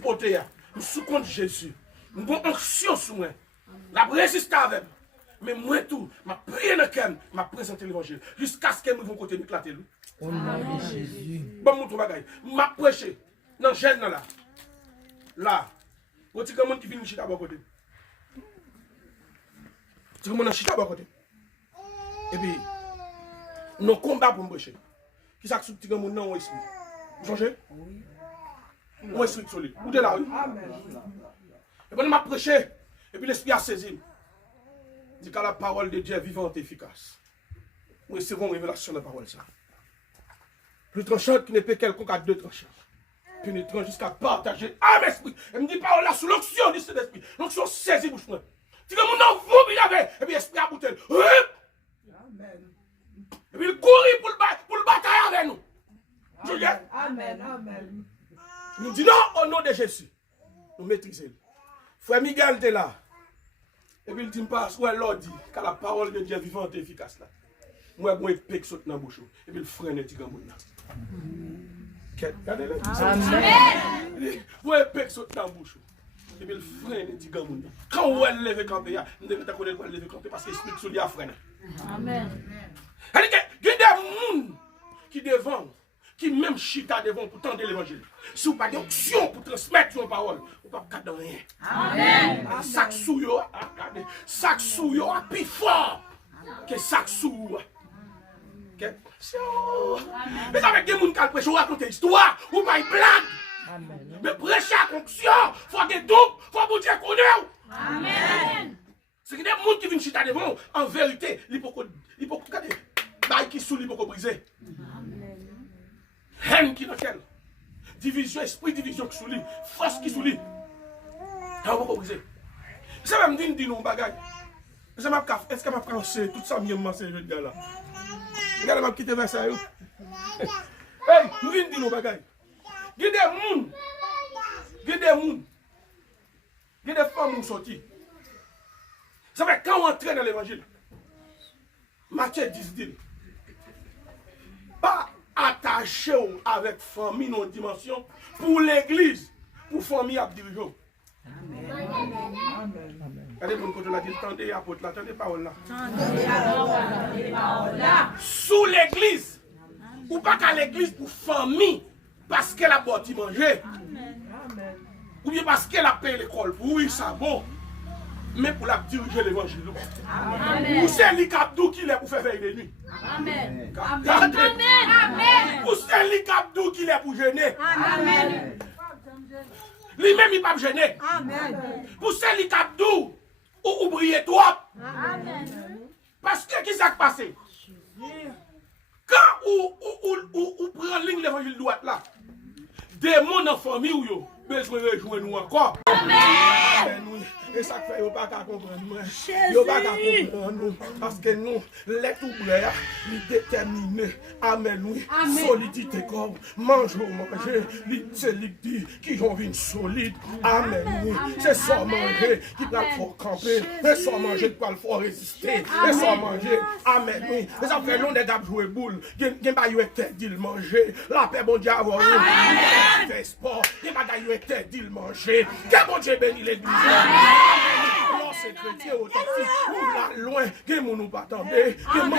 côté, je suis contre Jésus. Je suis anxieux sur moi. La résiste avec. Mais moi tout, je prie dans le cœur, je présente l'évangile. Jusqu'à ce que nous vont côté m'éclater. Au nom de Jésus. Bon, mon bagage. Je prêche. Dans jeune là. Là. Vous avez quelqu'un qui vient chita à côté. Tu as chita à côté. Et puis, nous combat pour me prêcher. Qui ça que tu as mon nom ou esprit? Vous changez? Oui. Mon esprit solide. Vous êtes là, oui? Et puis, je m'a prêché. Et puis, l'esprit a saisi. Dit que la parole de Dieu est vivante et efficace. Nous recevons une révélation de la parole. Ça. Plus tranchante qui n'est pas quelconque à deux tranchants. Pénétrant jusqu'à partager âme esprit. Elle me dit parole là sous l'onction du Saint-Esprit. L'onction saisit bouche moi. Tu que mon nom vous il avait. Et puis esprit à bouteille. Amen. Et puis il courit pour le bataille avec nous. Amen. Amen. Amen. Nous disons non au nom de Jésus. Nous maîtrisons. Frère Miguel était là. Et puis il dit pas, ouais, l'ordre dit que la parole de Dieu est vivante et efficace là. Moi, je vais péter saute dans la bouche. Et puis il freine et dit comme ça. Regardez-le. Amen. Vous avez pété saute dans la bouche. Et puis il freine et dit comme ça. Quand vous allez lever camper, vous devez connaître lever camper parce que l'esprit sur lui a freiné. Amen. Il y a des gens qui devant, qui même chita devant pour tendre l'évangile. Si vous n'avez pas d'onction pour transmettre une parole, vous n'avez pas de rien. Amen. Sac sou yo, sac sou yo a plus fort que sac sou. Mais avec des gens qui prêchent, vous racontez histoire, ou pas une blague. Mais prêcher à onction, il faut des doubles, il faut que Dieu connaisse. Amen. C'est que des gens qui viennent chita devant, en vérité, il faut que bail qui sous lui pour briser. Haine qui dans quel? Division, esprit division qui sous lui, force qui sous lui. Ça va briser. Ça va me dire nous bagaille. Est-ce que m'a pensé tout ça bien manger je gars là. Regardez m'a quitter Versailles. Hey, nous viens dire nous bagaille. Il y a des gens. Il y a des femmes qui sont sorties. Ça fait quand on entre dans l'évangile. Matthieu 10 dit. Pas attaché avec famille non dimension pour l'église, pour famille à dirigeant. Amen. Regardez mon côté là, tendez apôtre là, tendez parole là. Sous l'église, ou pas qu'à l'église pour famille, parce qu'elle a bâti manger. Ou bien parce qu'elle a payé l'école pour oui, ça bon. Mais pour la diriger l'évangile. Ou c'est l'Ikabdou qui est pour faire veille de nuit. Amen. Amen. Ou c'est l'Ikabdou qui est pour gêner. Amen. Lui-même il ne va pas gêner. Amen. Ou c'est l'Ikabdou ou briller toi. Amen. Parce que qui s'est passé? Quand ou prend ligne l'évangile droite là, des gens dans la famille ou yo besoin de rejoindre nous encore. Amen. Et ça fait yo pas qu'à comprendre moi. Yo pas qu'à comprendre nous parce que nous les tout blé li déterminé. Amen oui. Solidité corps, manger, c'est li dit qui ont une solide. Amen oui. C'est ça manger qui va le faire camper, c'est ça manger qui va le faire résister, c'est ça manger. Amen oui. Et ça fait long des gars jouer boule, gen ba yo interdit le manger. La paix bon Dieu avoir eu. Fait sport, gen ba yo interdit le manger. Que bon Dieu bénit l'église. Non, c'est chrétien authentique. Ou là, loin, que mon nous pas tomber. Que mon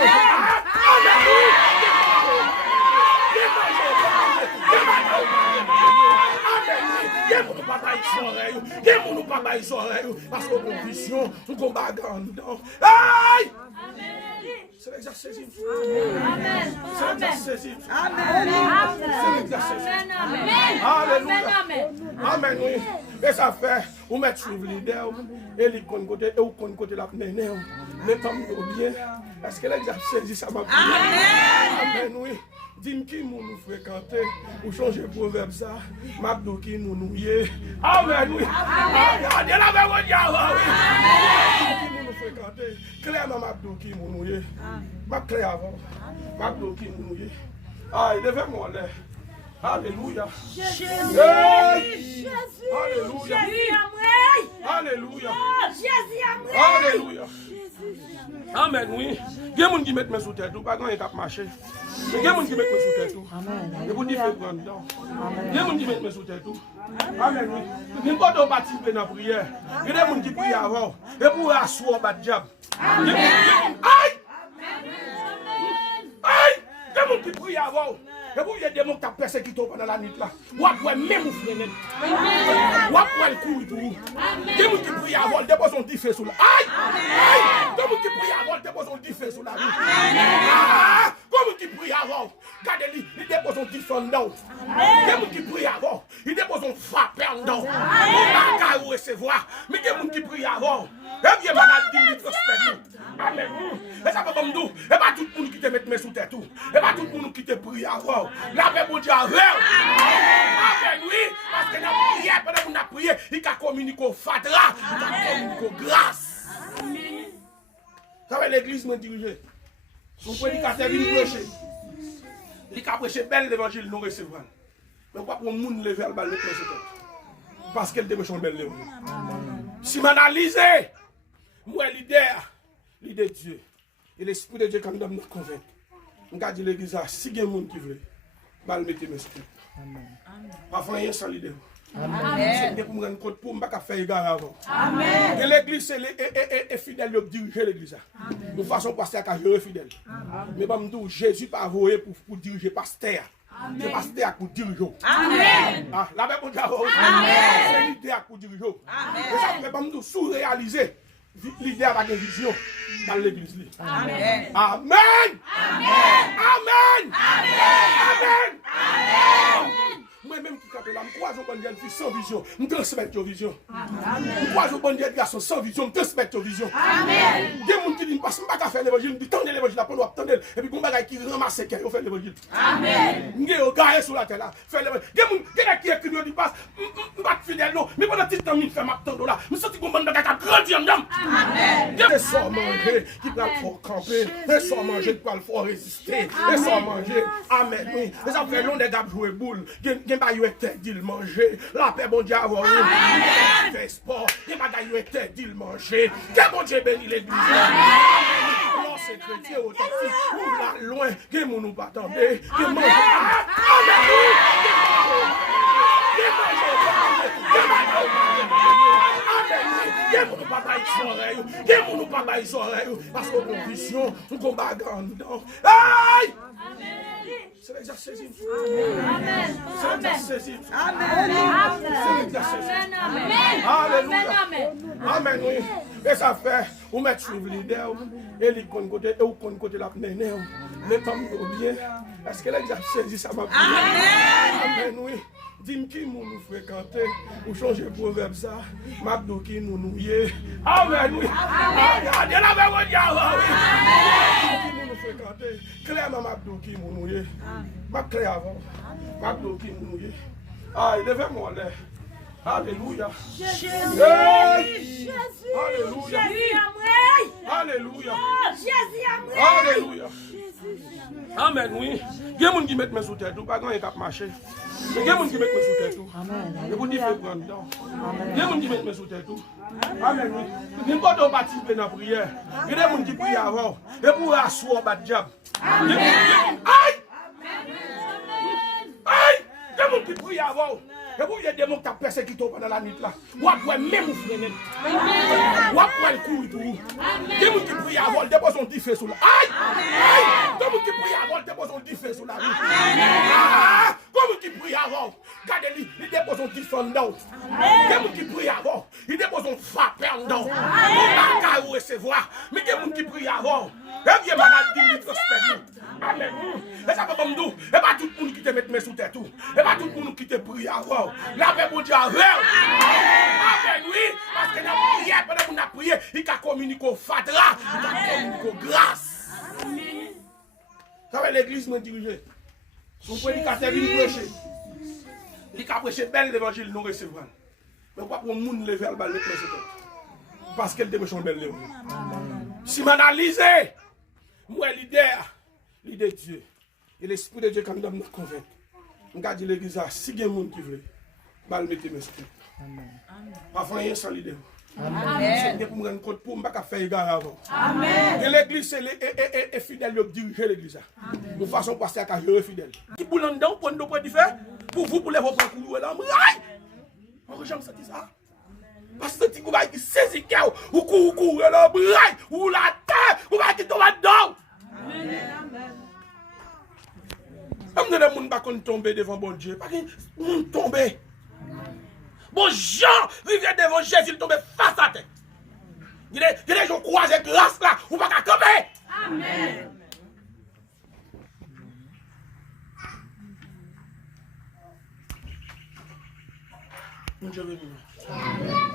nous pas bailler les oreilles. Parce qu'on a une vision, on a un dedans. Aïe! C'est l'exercice. Amen. C'est l'exercice. Amen. C'est l'exercice. Alléluia. Amen. Oui. Et ça fait, on met sur le leader, et il côté, et on côté la mener. Mais tant bien, parce que l'exercice, ça m'a pris. Amen. Oui. Dis-moi qui nous fréquenter, ou changer proverbe ça, m'abdou qui nous nouiller. Amen. Oui. Regardez la verre, oui. Qui nous fréquenter, clairement m'abdou qui nous nouiller. Ma clé avant, m'abdou qui nous nouiller. Ah, il devait moi là. Alléluia. Jésus. Jésus. Alléluia. Alléluia. Jésus. Alléluia. Amen, oui. Il y a des gens qui mettent mes sous tête, pas grand qui marché. Il y a des gens qui mettent mes sous tête. Amen. Et vous dites que prendre dedans. Il y a des gens qui mettent mes sous tête. Amen, oui. Nous pas participer dans la prière. Il y a des gens qui prient avant. Et pour asseoir bas diable. Amen. Aïe! Aïe! Il y a des gens qui prient avant. Et vous, il y a des gens qui ont persécuté pendant la nuit là. Ou après, même vous freinez. Ou après, le coup tout. Il y a des gens qui prient avant, ils déposent un diffé sur la. Aïe! Aïe! Il y a des gens qui prient avant, ils déposent un diffé sur la rue. Ah! Comme qui prient avant, regardez-les, ils déposent un diffé dedans. Il y a des gens qui prient avant, ils déposent un frappe dedans. On va pas recevoir. Mais il y a des gens qui prient avant. Et bien, maladie, ils prospèrent. Amen. Et ça peut comme nous. Et pas tout le monde qui te met mes sous tête tout. Et pas tout le monde qui te prie avant. La paix pour Dieu avec. Amen, oui. Parce que nous prions, pendant qu'on a prié, il a communiqué au fadra, il a communiqué au grâce. Ça va l'église me diriger. Son prédicateur vient prêcher. Il a prêché bel l'évangile, nous recevons. Mais pas pour le monde lever le bal de sous tête. Parce qu'elle te un bel l'évangile. Si m'analyse, moi leader. L'idée de Dieu. Et l'Esprit de Dieu, quand nous nous convaincre. Nous avons dit l'église, si il y a des gens qui veulent, je vais mettre mes scripts. Parfois, il y a sans l'idée. C'est pour me rendre compte pour ne pas faire égard avant. Et l'église, est fidèle, il dirige l'église. De façon pasteur à gérer fidèle. Mais pas me dire, Jésus pas envoyé pour diriger pasteur. C'est pasteur pour diriger. Amen. La même chose. C'est l'idée pour diriger. Et ça ne peut pas me dire sous-réaliser. L'idée a une vision dans l'église. Amen. Amen. Amen. Amen. Amen. Amen. Moi-même qui capte là, je crois au bon Dieu sans vision, je transmets your vision. Je crois au bon Dieu garçon sans vision, je transmets your vision. Amen. Il y a des gens qui disent parce que je ne peux pas faire l'évangile, je tendez l'évangile là pour nous attendre et puis on va qui ramasse qui fait l'évangile. Amen. Je vais garder sur la terre là, faire l'évangile. Il y a des gens qui écrivent du passe, je ne pas fidèle non, mais pendant tout le temps je fais ma tendre là, je sens que mon bagage a grandi en dame. Amen. Il y a des sorts manger qui peuvent fort camper, des sorts manger qui peuvent fort résister, des sorts manger. Amen. Oui. Les après long des gars jouer boule. Il interdit de manger. La paix, bon Dieu, avoir une. Fait sport. Il m'a interdit de manger. Que bon Dieu bénit l'église. Non, c'est chrétien authentique. Ou là, loin. Que mon nous pas tomber. Que mon. Amen. Parce qu'on a une vision, on combat dedans. Aïe! C'est l'exercice. Amen. C'est l'exercice. Amen. C'est l'exercice. Amen. Alléluia. Amen. Oui. Et ça fait, on met sur le leader, et il côté, et on côté la mener. Les femmes bien. Est-ce que l'exercice, ça m'a pris? Amen. Oui. Dis-moi qui nous fréquenter, ou changer le proverbe ça, m'abdou qui nous nouiller. Amen, oui. Regardez la même diable. Qui nous fréquenter, clairement m'abdou qui nous nouiller. Ma clair avant, m'abdou qui nous nouiller. Ah, il devait moi là. Alléluia. Jésus. Alléluia. Alléluia. Alléluia. Amen, oui. Il y a des gens qui mettent mes sous tête, pas grand qui marché. Il y a des gens qui mettent mes sous tête. Et vous dites que prendre dedans. Il y a des gens qui mettent mes sous tête. Amen, oui. Nous ne pouvons pas participer dans la prière. Il y a des gens qui prient avant. Et pour asseoir bas diable. Aïe! Aïe! Il y a des gens qui prient avant. Et vous, il y a des gens qui ont persécuté pendant la nuit là. Ou après, même vous freinez. Ou après, le coup tout. Il y a des gens qui prient avant, ils déposent un diffé sur la. Aïe! Aïe! Il y a des gens qui prient avant, ils déposent un diffé sur la rue. Ah! Comme qui prient avant, regardez-les, ils déposent un diffé dedans. Il y a des gens qui prient avant, ils déposent un frappe dedans. On va pas recevoir. Mais il y a des gens qui prient avant. Et bien, maladie, ils prospèrent. Amen. Et ça peut comme nous. Et pas tout le monde qui te met mes sous tête tout. Et pas tout le monde qui te prie avant. La paix pour Dieu avec. Amen, oui. Parce que nous prions, pendant qu'on a prié, il a communiqué au fadra, il a communiqué au grâce. Ça va l'église me diriger. Son prédicateur vient prêcher. Il a prêché bel l'évangile, nous recevons. Mais pas pour le monde lever le bal de sous tête. Parce qu'elle déveche un bel l'évangile. Si m'analyse, moi l'idée de Dieu. Et l'Esprit de Dieu, quand nous nous convaincre. Nous avons dit l'église, si il y a des gens qui veulent, je vais mettre mes scripts. Parfois, il y a sans l'idée. C'est pour me rendre compte pour ne pas faire égard avant. Amen. Et l'église, c'est les fidèles qui dirigent l'église. De façon passer à carrière fidèle. Qui boule en dedans, pour nous prendre du fer, pour vous, pour les vos coups, là, on j'aime ça, ça. Parce que si vous avez saisi cœur, ou couru, là, ou la terre, vous avez tomber dedans. Amen. Comme les gens ne peuvent tomber devant bon Dieu, pas qu'ils ne tomber. Bon Jean, vivait devant Jésus, il tombe face à terre. Il y a des gens croisés grâce là, ou pas qu'à tomber. Amen. Je vais venir.